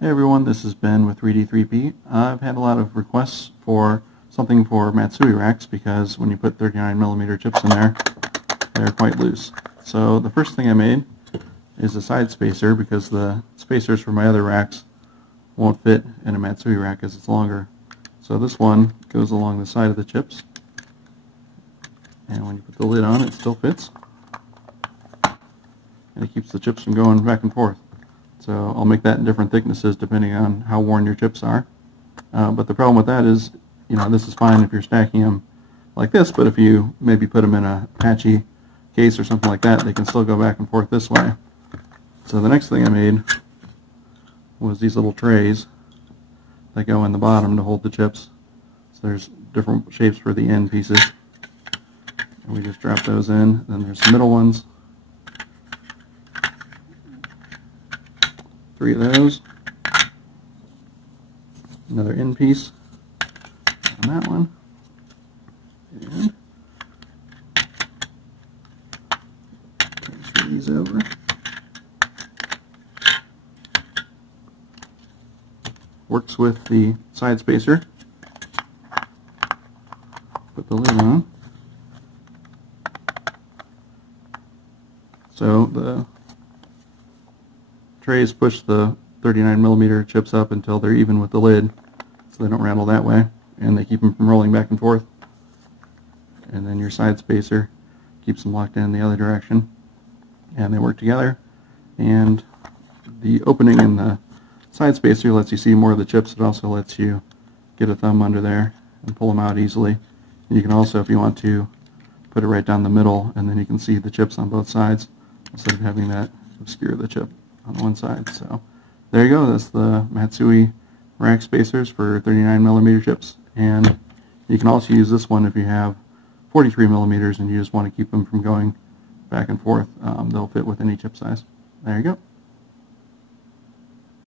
Hey everyone, this is Ben with 3D3P. I've had a lot of requests for something for Matsui racks because when you put 39mm chips in there, they're quite loose. So the first thing I made is a side spacer because the spacers for my other racks won't fit in a Matsui rack as it's longer. So this one goes along the side of the chips, and when you put the lid on it still fits, and it keeps the chips from going back and forth. So I'll make that in different thicknesses depending on how worn your chips are. But the problem with that is, this is fine if you're stacking them like this, but if you maybe put them in a patchy case or something like that, they can still go back and forth this way. So the next thing I made was these little trays that go in the bottom to hold the chips. So there's different shapes for the end pieces. And we just drop those in. Then there's the middle ones. 3 of those. Another end piece on that one. And transfer these over. Works with the side spacer. Put the lid on. So the trays push the 39mm chips up until they're even with the lid, so they don't rattle that way, and they keep them from rolling back and forth. And then your side spacer keeps them locked in the other direction, and they work together. And the opening in the side spacer lets you see more of the chips. It also lets you get a thumb under there and pull them out easily. And you can also, if you want to, put it right down the middle, and then you can see the chips on both sides instead of having that obscure the chip on one side. So there you go, that's the Matsui rack spacers for 39mm chips. And you can also use this one if you have 43mm and you just want to keep them from going back and forth. They'll fit with any chip size. There you go.